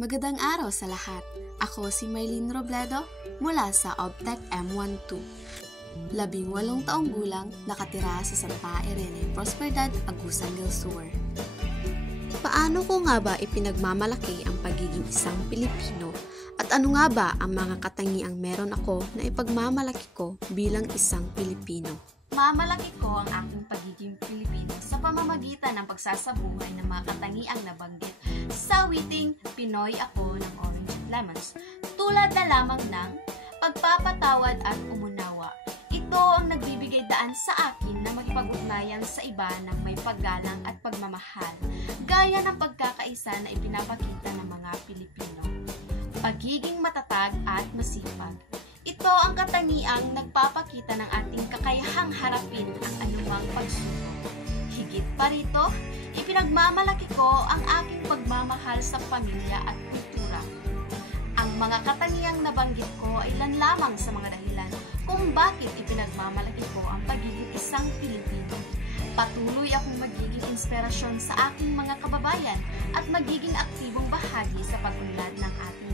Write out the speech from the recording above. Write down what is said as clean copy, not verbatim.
Magandang araw sa lahat. Ako si Maylene Robledo mula sa Obtech M12. 18 taong gulang, nakatira sa Santa Irene, Prosperidad, Agusan del Sur. Paano ko nga ba ipinagmamalaki ang pagiging isang Pilipino? At ano nga ba ang mga katangiang meron ako na ipagmamalaki ko bilang isang Pilipino? Mamalaki ko ang aking pagiging Pilipino sa pamamagitan ng pagsasabuhay ng mga katangiang nabanggit sa witing Pinoy ako ng Orange at Lemons, tulad na lamang ng pagpapatawad at umunawa. Ito ang nagbibigay daan sa akin na makipag-ugnayan sa iba ng may paggalang at pagmamahal, gaya ng pagkakaisa na ipinapakita ng mga Pilipino. Pagiging matatag at masipag. Ito ang katangiang nagpapakita ng ating kakayahang harapin ang anumang pagsubok. Higit pa rito, ipinagmamalaki ko ang aking pagmamahal sa pamilya at kultura. Ang mga katangiang nabanggit ko ay ilan lamang sa mga dahilan kung bakit ipinagmamalaki ko ang pagiging isang Pilipino. Patuloy akong magiging inspirasyon sa aking mga kababayan at magiging aktibong bahagi sa pag-unlad ng ating